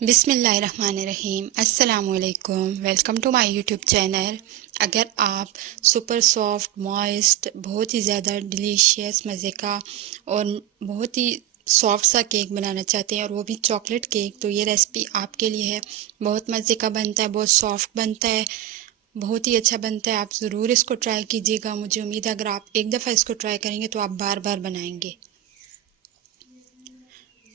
बिस्मिल्लाहिर्रहमानिर्रहीम अस्सलामुअलैकुम। Welcome to my YouTube channel. अगर आप सुपर सॉफ्ट मॉइस्ट बहुत ही ज़्यादा डिलीशियस मज़े का और बहुत ही सॉफ्ट सा केक बनाना चाहते हैं और वो भी चॉकलेट केक, तो ये रेसिपी आपके लिए है। बहुत मज़े का बनता है, बहुत सॉफ्ट बनता है, बहुत ही अच्छा बनता है। आप ज़रूर इसको ट्राई कीजिएगा। मुझे उम्मीद है अगर आप एक दफ़ा इसको ट्राई करेंगे तो आप बार बार बनाएंगे।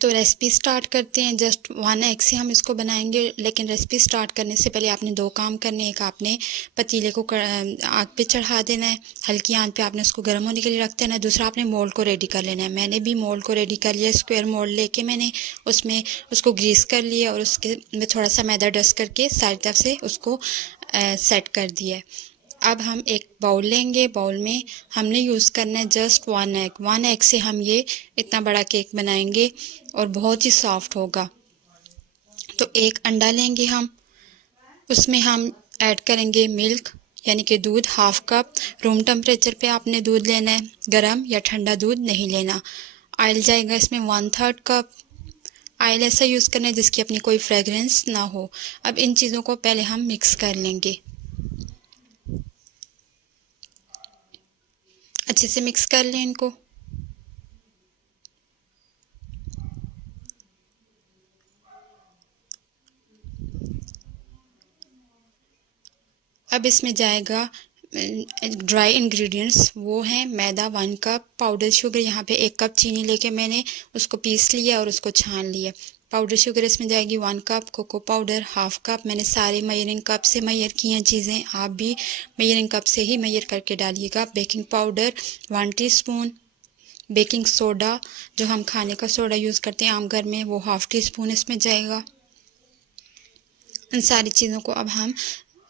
तो रेसिपी स्टार्ट करते हैं। जस्ट 1 एग से हम इसको बनाएंगे, लेकिन रेसिपी स्टार्ट करने से पहले आपने 2 काम करने हैं। एक आपने पतीले को आग पे चढ़ा देना है, हल्की आंच पे आपने उसको गर्म होने के लिए रख देना है। दूसरा आपने मोल्ड को रेडी कर लेना है। मैंने भी मोल्ड को रेडी कर लिया। स्क्वायर मोल्ड लेके मैंने उसमें उसको ग्रीस कर लिया और उसके में थोड़ा सा मैदा डस्ट करके सारी तरफ से उसको सेट कर दिया है। अब हम एक बाउल लेंगे। बाउल में हमने यूज़ करना है जस्ट 1 एग। 1 एग से हम ये इतना बड़ा केक बनाएंगे और बहुत ही सॉफ्ट होगा। तो एक अंडा लेंगे हम, उसमें हम ऐड करेंगे मिल्क यानी कि दूध, हाफ कप। रूम टेम्परेचर पे आपने दूध लेना है, गरम या ठंडा दूध नहीं लेना। ऑयल जाएगा इसमें 1/3 कप। ऑयल ऐसा यूज़ करना है जिसकी अपनी कोई फ्रेगरेंस ना हो। अब इन चीज़ों को पहले हम मिक्स कर लेंगे, अच्छे से मिक्स कर लें इनको। अब इसमें जाएगा ड्राई इंग्रेडिएंट्स, वो हैं मैदा 1 कप, पाउडर शुगर यहाँ पे 1 कप चीनी लेके मैंने उसको पीस लिया और उसको छान लिया। पाउडर शुगर इसमें जाएगी 1 cup, cocoa powder half cup. मैंने सारे मेजरिंग कप से मेजर की हैं चीज़ें, आप भी मेजरिंग कप से ही मेजर करके डालिएगा। Baking powder 1 teaspoon, baking soda जो हम खाने का सोडा यूज़ करते हैं आम घर में, वो हाफ टीस्पून इसमें जाएगा। इन सारी चीज़ों को अब हम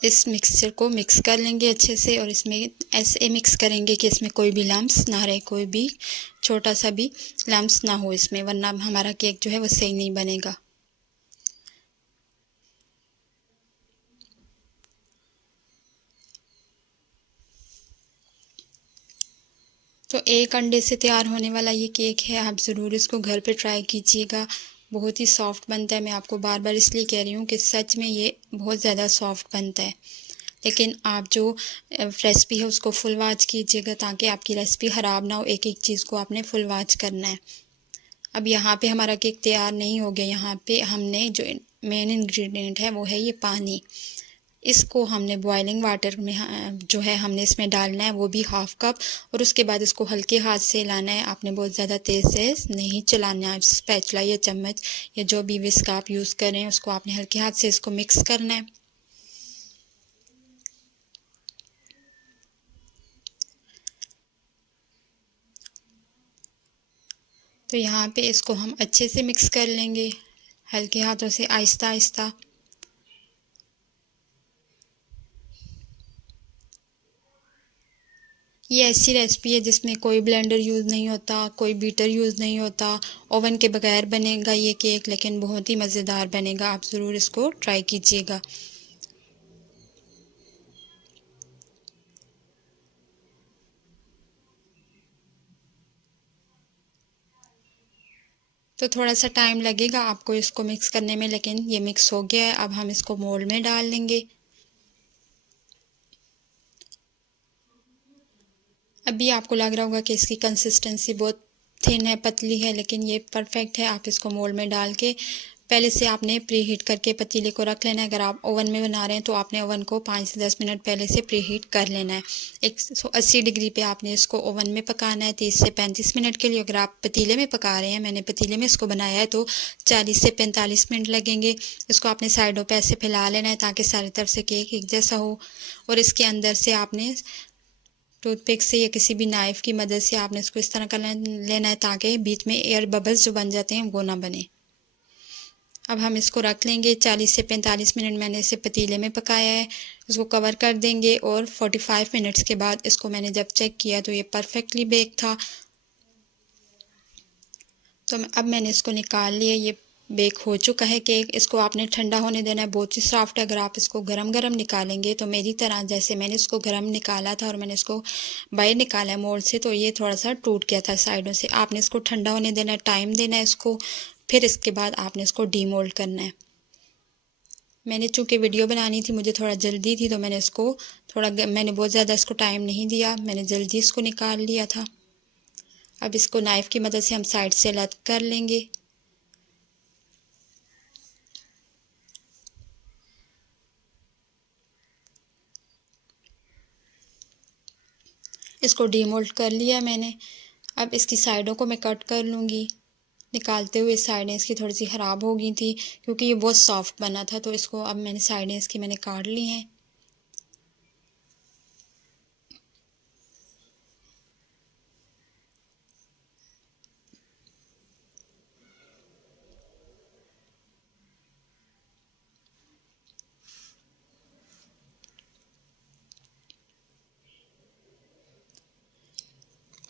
इस मिक्सचर को मिक्स कर लेंगे अच्छे से, और इसमें ऐसे मिक्स करेंगे कि इसमें कोई भी लम्स ना रहे, कोई भी छोटा सा भी लम्स ना हो इसमें, वरना हमारा केक जो है वो सही नहीं बनेगा। तो एक अंडे से तैयार होने वाला ये केक है। आप ज़रूर इसको घर पे ट्राई कीजिएगा। बहुत ही सॉफ्ट बनता है। मैं आपको बार बार इसलिए कह रही हूँ कि सच में ये बहुत ज़्यादा सॉफ्ट बनता है। लेकिन आप जो रेसिपी है उसको फुल वॉच कीजिएगा ताकि आपकी रेसिपी ख़राब ना हो। एक एक चीज़ को आपने फुल वॉच करना है। अब यहाँ पे हमारा केक तैयार नहीं हो गया। यहाँ पे हमने जो मेन इंग्रेडिएंट है वो है ये पानी। इसको हमने बॉइलिंग वाटर में जो है हमने इसमें डालना है, वो भी हाफ कप। और उसके बाद इसको हल्के हाथ से लाना है, आपने बहुत ज़्यादा तेज़ से नहीं चलाना है। स्पैचुला या चम्मच या जो भी विस्क आप यूज़ करें उसको आपने हल्के हाथ से इसको मिक्स करना है। तो यहाँ पे इसको हम अच्छे से मिक्स कर लेंगे हल्के हाथों से, आहिस्ता आहिस्ता। ये ऐसी रेसिपी है जिसमें कोई ब्लेंडर यूज़ नहीं होता, कोई बीटर यूज़ नहीं होता। ओवन के बगैर बनेगा ये केक, लेकिन बहुत ही मज़ेदार बनेगा। आप ज़रूर इसको ट्राई कीजिएगा। तो थोड़ा सा टाइम लगेगा आपको इसको मिक्स करने में, लेकिन ये मिक्स हो गया है। अब हम इसको मोल्ड में डाल लेंगे। अभी आपको लग रहा होगा कि इसकी कंसिस्टेंसी बहुत थिन है, पतली है, लेकिन ये परफेक्ट है। आप इसको मोल्ड में डाल के पहले से आपने प्री हीट करके पतीले को रख लेना है। अगर आप ओवन में बना रहे हैं तो आपने ओवन को 5 से 10 मिनट पहले से प्री हीट कर लेना है। 180 डिग्री पे आपने इसको ओवन में पकाना है 30 से 35 मिनट के लिए। अगर आप पतीले में पका रहे हैं, मैंने पतीले में इसको बनाया है, तो 40 से 45 मिनट लगेंगे। इसको आपने साइडों पे ऐसे फैला लेना है ताकि सारी तरफ से केक एक जैसा हो। और इसके अंदर से आपने टूथपिक से या किसी भी नाइफ़ की मदद से आपने इसको इस तरह कर लेना है ताकि बीच में एयर बबल्स जो बन जाते हैं वो ना बने। अब हम इसको रख लेंगे 40 से 45 मिनट मैंने इसे पतीले में पकाया है। इसको कवर कर देंगे और 45 मिनट्स के बाद इसको मैंने जब चेक किया तो ये परफेक्टली बेक था। तो अब मैंने इसको निकाल लिया। ये बेक हो चुका है केक। इसको आपने ठंडा होने देना है, बहुत ही सॉफ्ट है। अगर आप इसको गरम गरम निकालेंगे तो मेरी तरह जैसे मैंने इसको गरम निकाला था और मैंने इसको बाहर निकाला है मोल्ड से, तो ये थोड़ा सा टूट गया था साइडों से। आपने इसको ठंडा होने देना है, टाइम देना है इसको, फिर इसके बाद आपने इसको डीमोल्ड करना है। मैंने चूँकि वीडियो बनानी थी, मुझे थोड़ा जल्दी थी, तो मैंने इसको मैंने बहुत ज़्यादा इसको टाइम नहीं दिया, मैंने जल्दी इसको निकाल लिया था। अब इसको नाइफ़ की मदद से हम साइड से अलग कर लेंगे। इसको डीमोल्ड कर लिया मैंने। अब इसकी साइडों को मैं कट कर लूँगी। निकालते हुए साइडें इसकी थोड़ी सी ख़राब हो गई थी क्योंकि ये बहुत सॉफ्ट बना था, तो इसको अब मैंने साइडें इसकी मैंने काट ली हैं।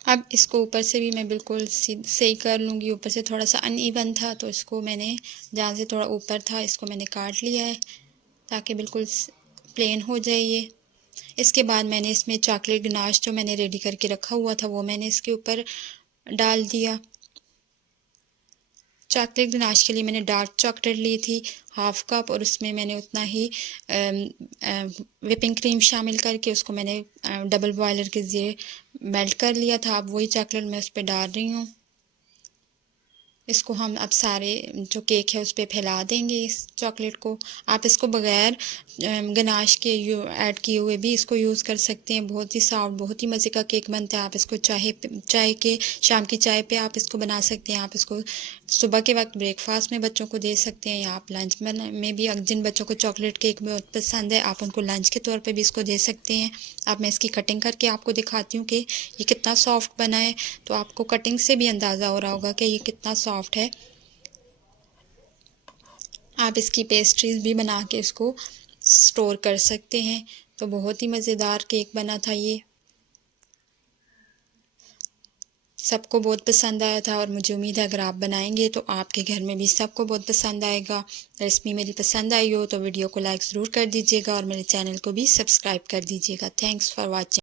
अब इसको ऊपर से भी मैं बिल्कुल सही कर लूँगी। ऊपर से थोड़ा सा अनइवन था, तो इसको मैंने जहाँ से थोड़ा ऊपर था इसको मैंने काट लिया है ताकि बिल्कुल प्लेन हो जाए ये। इसके बाद मैंने इसमें चॉकलेट गनाश जो मैंने रेडी करके रखा हुआ था वो मैंने इसके ऊपर डाल दिया। चॉकलेट गनाश के लिए मैंने डार्क चॉकलेट ली थी 1/2 कप, और उसमें मैंने उतना ही व्हिपिंग क्रीम शामिल करके उसको मैंने डबल बॉयलर के ज़रिए मेल्ट कर लिया था। अब वही चॉकलेट मैं उस पर डाल रही हूँ। इसको हम अब सारे जो केक है उस पर फैला देंगे इस चॉकलेट को। आप इसको बग़ैर गनाश के ऐड किए हुए भी इसको यूज़ कर सकते हैं। बहुत ही सॉफ्ट, बहुत ही मज़े का केक बनता है। आप इसको चाय के शाम की चाय पे आप इसको बना सकते हैं। आप इसको सुबह के वक्त ब्रेकफास्ट में बच्चों को दे सकते हैं, या आप लंच में भी, जिन बच्चों को चॉकलेट केक बहुत पसंद है आप उनको लंच के तौर पर भी इसको दे सकते हैं। अब मैं इसकी कटिंग करके आपको दिखाती हूँ कि ये कितना सॉफ्ट बना है। तो आपको कटिंग से भी अंदाज़ा हो रहा होगा कि ये कितना सॉफ्ट है। आप इसकी पेस्ट्रीज़ भी बना के इसको स्टोर कर सकते हैं। तो बहुत ही मज़ेदार केक बना था ये, सबको बहुत पसंद आया था, और मुझे उम्मीद है अगर आप बनाएंगे तो आपके घर में भी सबको बहुत पसंद आएगा। रेसिपी मेरी पसंद आई हो तो वीडियो को लाइक ज़रूर कर दीजिएगा और मेरे चैनल को भी सब्सक्राइब कर दीजिएगा। Thanks for watching.